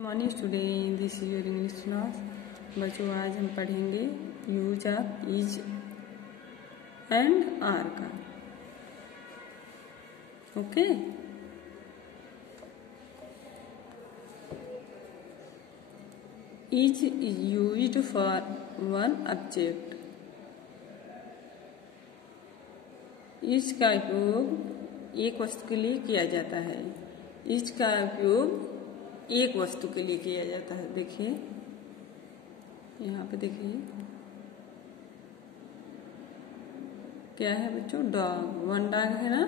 Morning student, this is your English class. बच्चों, आज हम पढ़ेंगे use of is and are का। Okay, is used for one object. Is का उपयोग एक वस्तु के लिए किया जाता है। इज का उपयोग एक वस्तु के लिए किया जाता है। देखिए यहाँ पे, देखिए क्या है बच्चों, डॉग, वन डॉग है ना।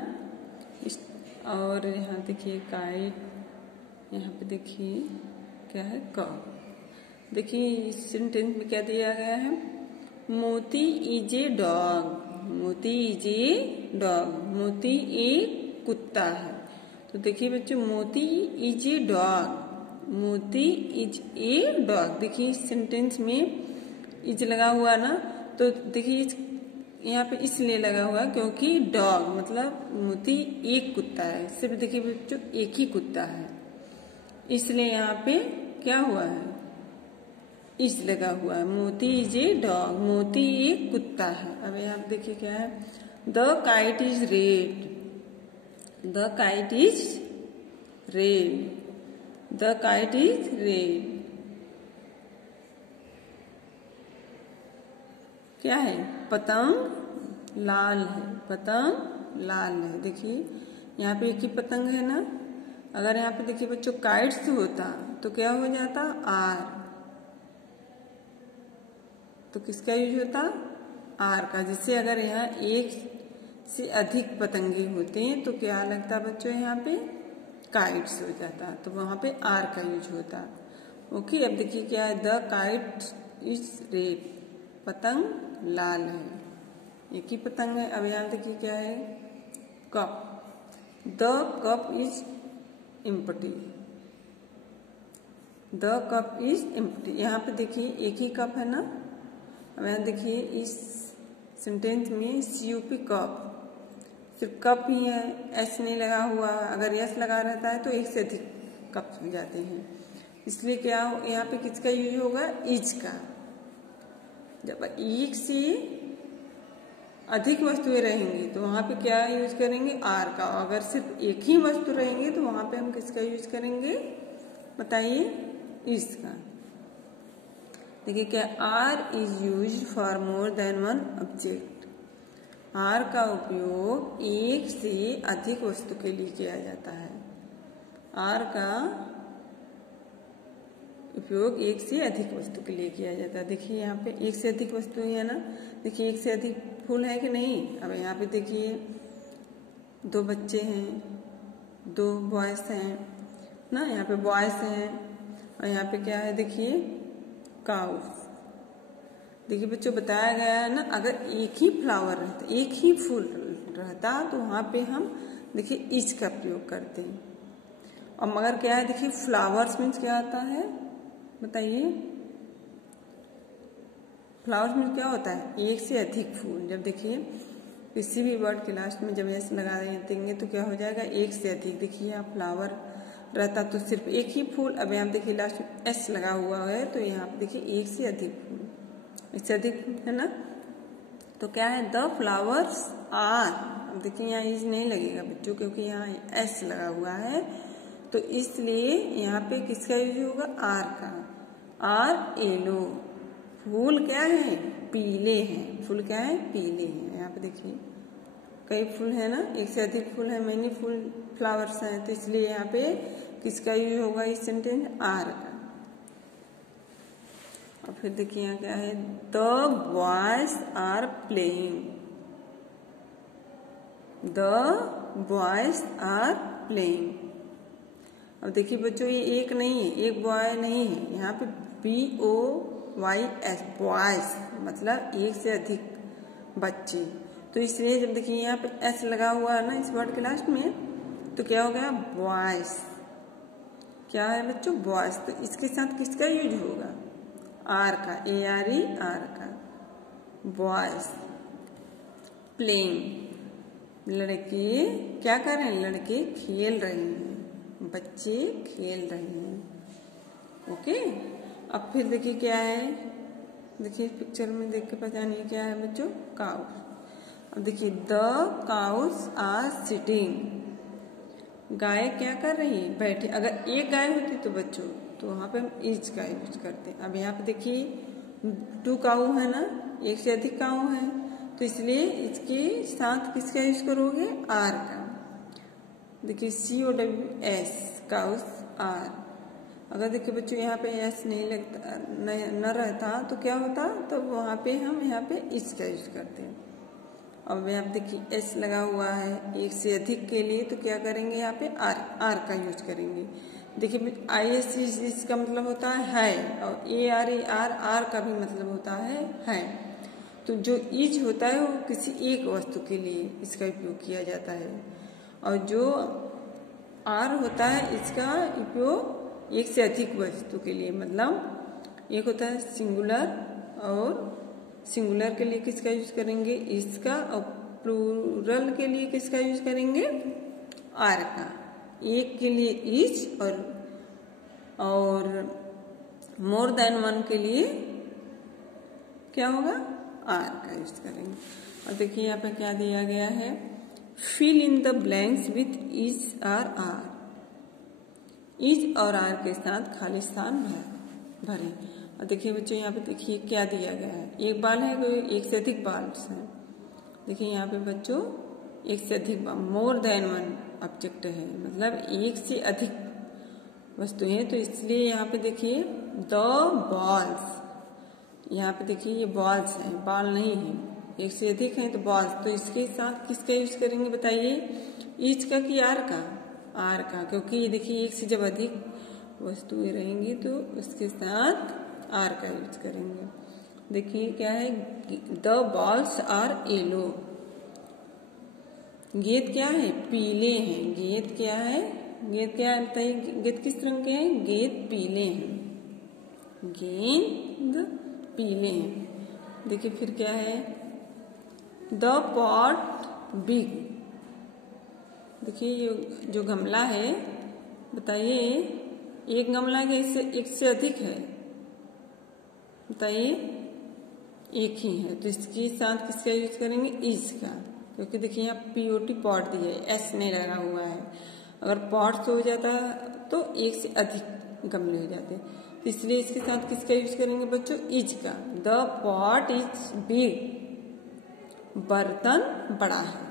और यहाँ देखिए काइट, यहाँ पे देखिए क्या है, कॉक। देखिए इस सेंटेंस में क्या दिया गया है, मोती इज ए डॉग। मोती इज ए डॉग, मोती एक कुत्ता है। तो देखिए बच्चों, मोती इज ए डॉग, मोती इज ए डॉग। देखिए इस सेंटेंस में इज लगा हुआ ना, तो देखिए यहाँ पे इसलिए लगा हुआ क्योंकि डॉग मतलब मोती एक कुत्ता है। सिर्फ देखिए बच्चों एक ही कुत्ता है, इसलिए यहाँ पे क्या हुआ है, इज लगा हुआ है। मोती इज ए डॉग, मोती एक कुत्ता है। अब यहाँ पे देखिए क्या है, the kite is red. The kite is red, the kite is red. क्या है, पतंग लाल है, पतंग लाल है। देखिए यहाँ पे एक ही पतंग है ना। अगर यहाँ पे देखिए बच्चों काइट्स होता तो क्या हो जाता, आर। तो किसका यूज होता, आर का। जिससे अगर यहाँ एक से अधिक पतंगे होते हैं तो क्या लगता बच्चों, यहाँ पे काइट्स हो जाता, तो वहां पे आर का यूज होता। ओके, अब देखिए क्या है, द काइट इज रेड, पतंग लाल है, एक ही पतंग है। अब यहाँ देखिए क्या है, cup, the cup is empty, the cup is empty. यहाँ पे देखिए एक ही कप है ना। अब यहाँ देखिए इस सेंटेंस में CUP कप, सिर्फ कप ही है, एस नहीं लगा हुआ। अगर एस लगा रहता है तो एक से अधिक कप हो जाते हैं, इसलिए क्या यहाँ पे किसका यूज होगा, इज का। जब एक से अधिक वस्तुएं रहेंगी तो वहां पे क्या यूज करेंगे, आर का। अगर सिर्फ एक ही वस्तु रहेंगे तो वहां पे हम किसका यूज करेंगे, बताइए, इज का। देखिए क्या, R is use for more than one object. R का उपयोग एक से अधिक वस्तु के लिए किया जाता है। आर का उपयोग एक से अधिक वस्तु के लिए किया जाता है। देखिए यहाँ पे एक से अधिक वस्तु है ना। देखिए एक से अधिक फूल है कि नहीं। अब यहाँ पे देखिए दो बच्चे हैं, दो बॉयज हैं ना। यहाँ पे बॉयज हैं और यहाँ पे क्या है, देखिए काउस। देखिए बच्चों बताया गया है ना, अगर एक ही फ्लावर रहता, एक ही फूल रहता तो वहां पे हम देखिए इज का प्रयोग करते हैं। और मगर क्या है, देखिए फ्लावर्स मीन्स क्या आता है, बताइए, फ्लावर्स मीन्स क्या होता है, एक से अधिक फूल। जब देखिए किसी भी वर्ड के लास्ट में जब ऐसे लगा देंगे तो क्या हो जाएगा, एक से अधिक। देखिए यहाँ फ्लावर रहता तो सिर्फ एक ही फूल। अब यहाँ देखिए लास्ट में एस लगा हुआ है तो यहाँ पे देखिए एक से अधिक फूल, इससे अधिक है ना। तो क्या है, द फ्लावर्स आर। अब देखिए यहाँ इज नहीं लगेगा बच्चों क्योंकि यहाँ एस लगा हुआ है, तो इसलिए यहाँ पे किसका यूज होगा, आर का। आर येलो, फूल क्या है, पीले हैं। फूल क्या है, पीले हैं। यहाँ पे देखिए कई फूल है ना, एक से अधिक फूल है, मैनी फूल फ्लावर्स हैं, तो इसलिए यहाँ पे किसका यूज होगा इस सेंटेंस, आर का। और फिर देखिए यहाँ क्या है, the boys are playing, the boys are playing. अब देखिए बच्चों ये एक नहीं है, एक बॉय नहीं है, यहाँ पे BOYS, बॉयज मतलब एक से अधिक बच्चे। तो इसलिए जब देखिए यहाँ पे एस लगा हुआ है ना इस वर्ड के लास्ट में, तो क्या हो गया, बॉयज। क्या है बच्चों, बॉयज। तो इसके साथ किसका यूज होगा, आर का, ARE, आर का। बॉयज प्लेइंग, लड़के क्या कर रहे हैं, लड़के खेल रहे हैं, बच्चे खेल रहे हैं। ओके। अब फिर देखिए क्या है, देखिए पिक्चर में देख के पहचानिए क्या है बच्चों, काउ। अब देखिए द काउस आर सिटिंग, गाय क्या कर रही है, बैठी। अगर एक गाय होती तो बच्चों तो वहां पे हम इज का यूज करते। अब यहाँ पे देखिए 2 काऊ है ना, एक से अधिक काऊ है, तो इसलिए इसके साथ किसका यूज करोगे, आर का। देखिए COWS काउस आर। अगर देखिए बच्चों यहाँ पे एस नहीं लगता, न रहता तो क्या होता, तो वहां पे हम यहाँ पे इज का यूज करते हैं। अब यहाँ पे देखिए एस लगा हुआ है एक से अधिक के लिए, तो क्या करेंगे यहाँ पे आर का यूज करेंगे। देखिए IS इसका मतलब होता है, और ARER आर का भी मतलब होता है। तो जो इज होता है वो किसी एक वस्तु के लिए इसका उपयोग किया जाता है, और जो आर होता है इसका उपयोग एक से अधिक वस्तु के लिए, मतलब एक होता है सिंगुलर, और सिंगुलर के लिए किसका यूज करेंगे, इसका, और प्लूरल के लिए किसका यूज करेंगे, आर का। एक के लिए इज, और मोर देन वन के लिए क्या होगा, आर का यूज करेंगे। और देखिए यहाँ पे क्या दिया गया है, fill in the blanks with is और आर। इज और आर के साथ खाली स्थान भरें। और देखिए बच्चों यहाँ पे देखिए क्या दिया गया है, एक बाल है, कोई एक से अधिक बाल्स हैं। देखिए यहाँ पे बच्चों एक से अधिक, मोर देन वन ऑब्जेक्ट है, मतलब एक से अधिक वस्तुएं, तो इसलिए यहाँ पे देखिए द बॉल्स, यहाँ पे देखिए ये बॉल्स हैं, बॉल नहीं है, एक से अधिक है तो बॉल्स। तो इसके साथ किसका यूज करेंगे बताइए, इज का कि आर का, आर का, क्योंकि ये देखिए एक से जब अधिक वस्तुएं रहेंगी तो उसके साथ आर का यूज करेंगे। देखिए क्या है, द बॉल्स आर येलो, गेंद क्या है, पीले हैं। गेंद क्या है, गेंद क्या है बताइए, गेंद किस रंग के हैं, गेंद पीले हैं, गेंद पीले हैं। देखिए फिर क्या है, द पॉट बिग। देखिए ये जो गमला है, बताइए एक गमला के एक से अधिक है, बताइए एक ही है, तो इसके साथ किसका यूज करेंगे, इज का, क्योंकि देखिए यहाँ POT पॉट दिया है, एस नहीं लगा हुआ है। अगर पॉट हो जाता तो एक से अधिक गमले हो जाते, तो इसलिए इसके साथ किसका यूज करेंगे बच्चों, इज का। द पॉट इज बिग, बर्तन बड़ा है।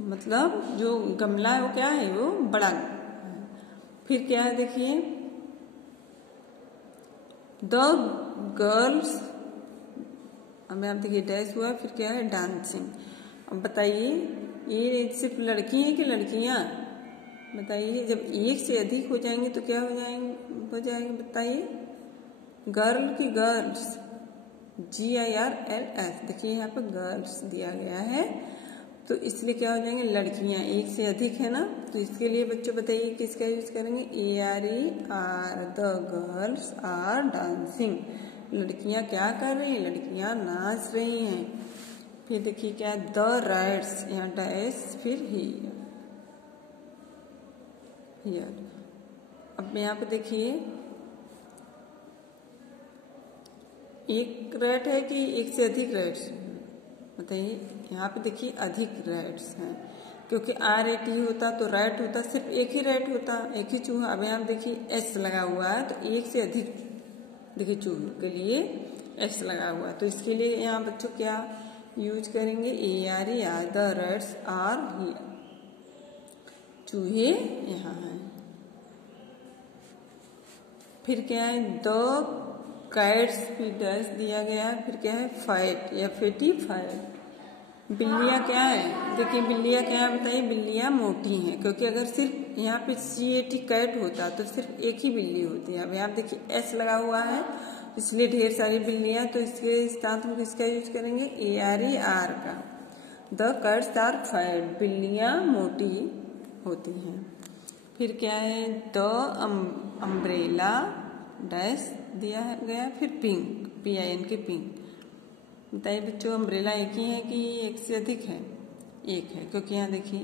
मतलब जो गमला है वो क्या है, वो बड़ा है। फिर क्या है देखिए, द गर्ल्स, अब आप देखिए डैश हुआ, फिर क्या है, डांसिंग। अब बताइए ये सिर्फ लड़की है कि लड़कियां, बताइए जब एक से अधिक हो जाएंगे तो क्या हो जाएंगे बताइए, गर्ल की गर्ल्स, GIRLS। देखिए यहाँ पर गर्ल्स दिया गया है, तो इसलिए क्या हो जाएंगे, लड़कियां, एक से अधिक है ना, तो इसके लिए बच्चों बताइए किसका यूज करेंगे, ARER, the girls are dancing. लड़कियां क्या कर रही हैं, लड़कियां नाच रही हैं। फिर देखिए क्या, द राइट्स, यहाँ डैश फिर हियर। अब यहाँ पे देखिए एक रैट है कि एक से अधिक रैट्स, बताइए। यहाँ पे देखिए अधिक रैट्स हैं, क्योंकि RAT होता तो रैट होता, सिर्फ एक ही रैट होता, एक ही चूहा। अब यहाँ देखिए S लगा हुआ है, तो एक से अधिक देखिए चूहे के लिए S लगा हुआ है, तो इसके लिए यहाँ बच्चों क्या यूज करेंगे, ARER, the rats are here, चूहे यहाँ हैं। फिर क्या है, द कैट्स भी डैश दिया गया है, फिर क्या है, फैट या फैटी फैट। बिल्लियां क्या है, देखिए बिल्लियां क्या है बताइए, बिल्लियां मोटी हैं, क्योंकि अगर सिर्फ यहाँ पे CAT कैट होता तो सिर्फ एक ही बिल्ली होती है। अब यहाँ देखिए S लगा हुआ है, इसलिए ढेर सारी बिल्लियां, तो इसके साथ हम किसका यूज करेंगे, ARER का। द कैट्स आर फैट, बिल्लियां मोटी होती हैं। फिर क्या है, द अम्ब्रेला डैश दिया गया, फिर पिंक, PINK पिंक। बताइए बच्चों अम्ब्रेला एक ही है कि एक से अधिक है, एक है, क्योंकि यहाँ देखिए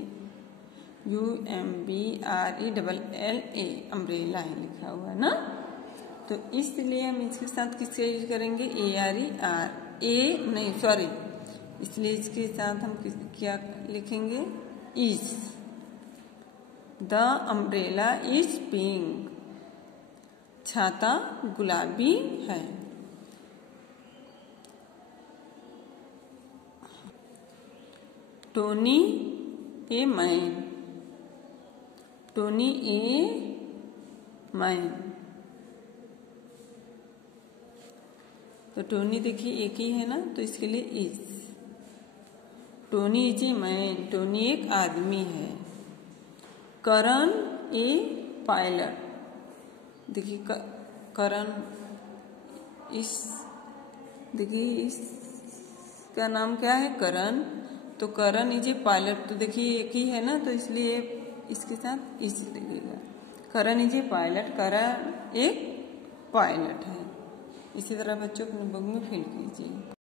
UMBRELLA, अम्ब्रेला है लिखा हुआ है ना। तो इसलिए हम इसके साथ किसका यूज करेंगे? ARE, इसलिए इसके साथ हम क्या लिखेंगे? Is. The umbrella is pink, छाता गुलाबी है। Tony a man, Tony a man. तो टोनी देखिए एक ही है ना, तो इसके लिए is. Tony is a man, Tony एक आदमी है। करण ए पायलट, देखिए करण देखिए इसका नाम क्या है? करण। तो करण इज ए पायलट, तो देखिए एक ही है ना, तो इसलिए इसके साथ इज लगेगा। करण इज ए पायलट, करण एक पायलट है। इसी तरह बच्चों अपने बुक में फिल कीजिए।